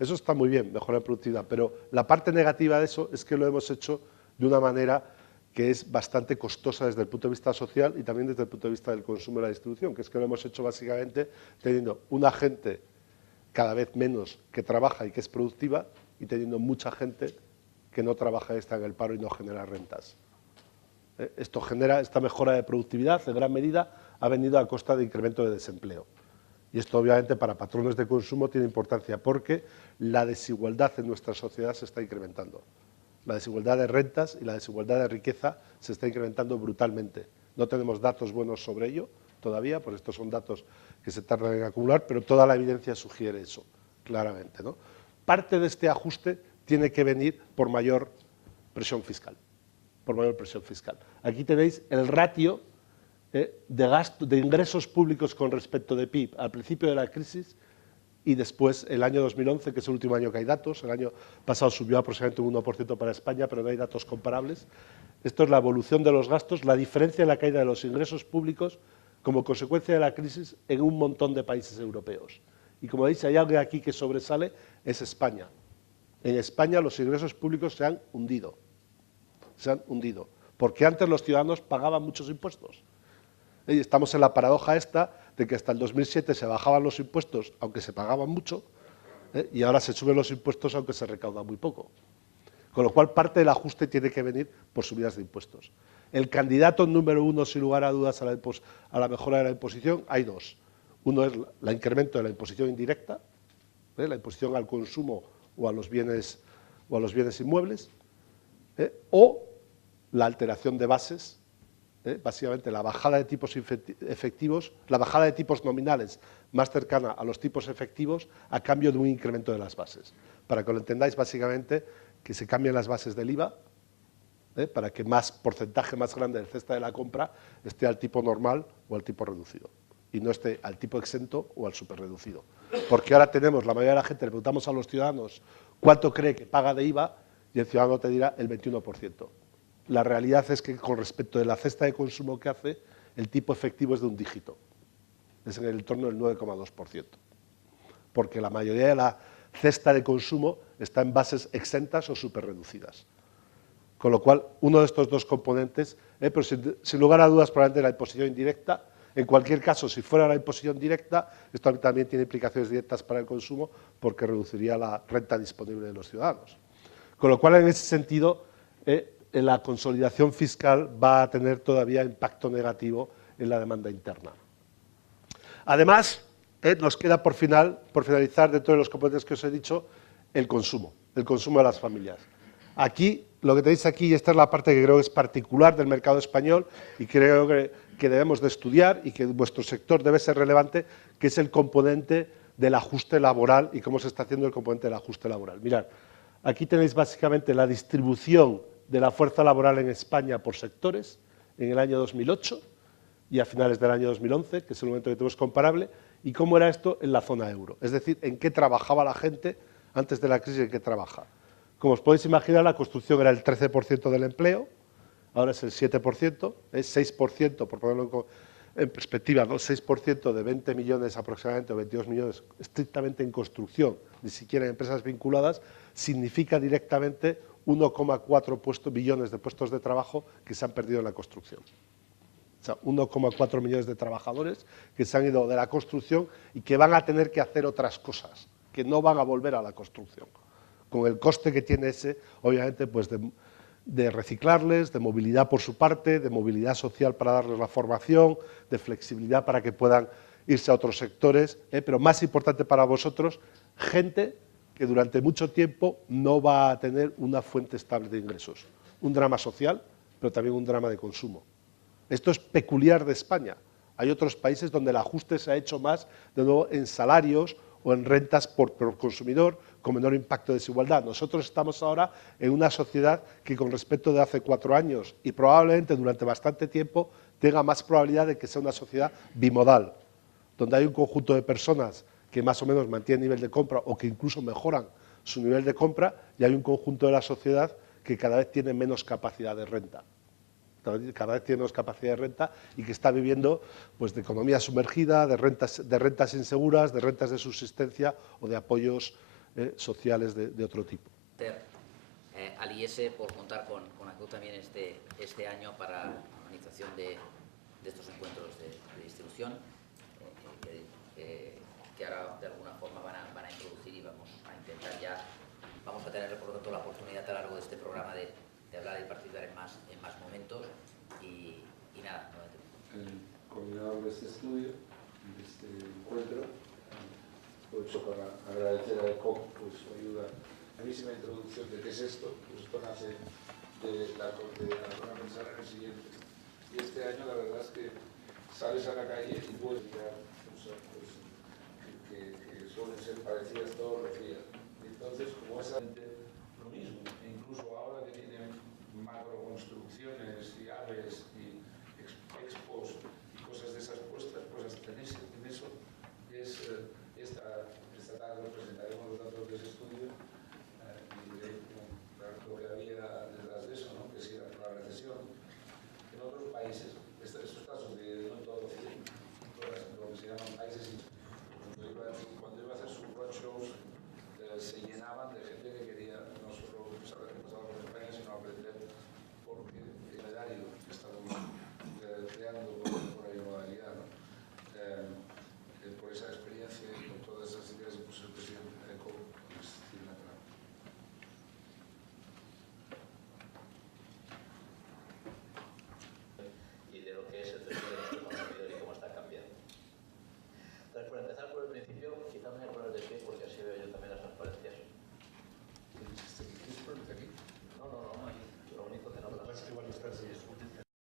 Eso está muy bien, mejorar la productividad, pero la parte negativa de eso es que lo hemos hecho de una manera que es bastante costosa desde el punto de vista social y también desde el punto de vista del consumo y la distribución, que es que lo hemos hecho básicamente teniendo una gente cada vez menos que trabaja y que es productiva y teniendo mucha gente que no trabaja y está en el paro y no genera rentas. Esto genera, esta mejora de productividad en gran medida ha venido a costa de incremento de desempleo. Y esto obviamente para patrones de consumo tiene importancia porque la desigualdad en nuestra sociedad se está incrementando. La desigualdad de rentas y la desigualdad de riqueza se está incrementando brutalmente. No tenemos datos buenos sobre ello todavía, por estos son datos que se tardan en acumular, pero toda la evidencia sugiere eso, claramente, ¿no? Parte de este ajuste tiene que venir por mayor presión fiscal. Aquí tenéis el ratio de ingresos públicos con respecto de PIB al principio de la crisis y después el año 2011, que es el último año que hay datos. El año pasado subió aproximadamente un 1% para España, pero no hay datos comparables. Esto es la evolución de los gastos, la diferencia en la caída de los ingresos públicos como consecuencia de la crisis en un montón de países europeos. Y como veis, hay algo aquí que sobresale, es España. En España los ingresos públicos se han hundido, porque antes los ciudadanos pagaban muchos impuestos. Y estamos en la paradoja esta de que hasta el 2007 se bajaban los impuestos, aunque se pagaban mucho, y ahora se suben los impuestos, aunque se recauda muy poco. Con lo cual, parte del ajuste tiene que venir por subidas de impuestos. El candidato número uno, sin lugar a dudas, a la mejora de la imposición, hay dos. Uno es el incremento de la imposición indirecta, la imposición al consumo o a los bienes inmuebles, o la alteración de bases, básicamente la bajada de tipos efectivos, la bajada de tipos nominales más cercana a los tipos efectivos a cambio de un incremento de las bases. Para que lo entendáis, básicamente, que se cambien las bases del IVA, para que más porcentaje más grande del cesta de la compra esté al tipo normal o al tipo reducido, y no esté al tipo exento o al superreducido. Porque ahora tenemos, la mayoría de la gente, le preguntamos a los ciudadanos cuánto cree que paga de IVA, y el ciudadano te dirá el 21%. La realidad es que con respecto de la cesta de consumo que hace, el tipo efectivo es de un dígito, es en el entorno del 9,2%, porque la mayoría de la cesta de consumo está en bases exentas o superreducidas. Con lo cual, uno de estos dos componentes, pero sin lugar a dudas, probablemente la imposición indirecta. En cualquier caso, si fuera la imposición directa, esto también tiene implicaciones directas para el consumo, porque reduciría la renta disponible de los ciudadanos. Con lo cual, en ese sentido, la consolidación fiscal va a tener todavía impacto negativo en la demanda interna. Además, nos queda por finalizar, dentro de los componentes que os he dicho, el consumo de las familias. Aquí, lo que tenéis aquí, y esta es la parte que creo que es particular del mercado español y creo que debemos de estudiar y que vuestro sector debe ser relevante, que es el componente del ajuste laboral y cómo se está haciendo el componente del ajuste laboral. Mirad, aquí tenéis básicamente la distribución de la fuerza laboral en España por sectores en el año 2008 y a finales del año 2011, que es el momento que tenemos comparable, y cómo era esto en la zona euro, es decir, en qué trabajaba la gente antes de la crisis, en qué trabaja. Como os podéis imaginar, la construcción era el 13% del empleo, ahora es el 7%, es 6%, por ponerlo en perspectiva, ¿no? 6% de 20 millones aproximadamente, o 22 millones, estrictamente en construcción, ni siquiera en empresas vinculadas, significa directamente 1,4 billones de puestos de trabajo que se han perdido en la construcción. O sea, 1,4 millones de trabajadores que se han ido de la construcción y que van a tener que hacer otras cosas, que no van a volver a la construcción, con el coste que tiene ese, obviamente, pues de reciclarles, de movilidad por su parte, de movilidad social para darles la formación, de flexibilidad para que puedan irse a otros sectores, pero más importante para vosotros, gente que durante mucho tiempo no va a tener una fuente estable de ingresos. Un drama social, pero también un drama de consumo. Esto es peculiar de España. Hay otros países donde el ajuste se ha hecho más, de nuevo, en salarios o en rentas por consumidor, con menor impacto de desigualdad. Nosotros estamos ahora en una sociedad que, con respecto de hace 4 años y probablemente durante bastante tiempo, tenga más probabilidad de que sea una sociedad bimodal, donde hay un conjunto de personas que más o menos mantienen nivel de compra o que incluso mejoran su nivel de compra, y hay un conjunto de la sociedad que cada vez tiene menos capacidad de renta. Cada vez tiene menos capacidad de renta y que está viviendo, pues, de economía sumergida, de rentas inseguras, de rentas de subsistencia o de apoyos sociales de otro tipo. Al IES por contar con ACNUR también este año para la organización de estos encuentros de distribución que ahora de alguna forma van a introducir y vamos a intentar ya, vamos a tener por lo tanto la oportunidad a lo largo de este programa de hablar y participar en más momentos y nada. El coordinador de este estudio, de este encuentro, aprovecho para agradecer a ECOC pues, su ayuda. Buenísima introducción de qué es esto, pues esto nace de la zona pensar en el siguiente. Y este año la verdad es que sales a la calle y puedes mirar cosas pues, que suelen ser parecidas todos los días.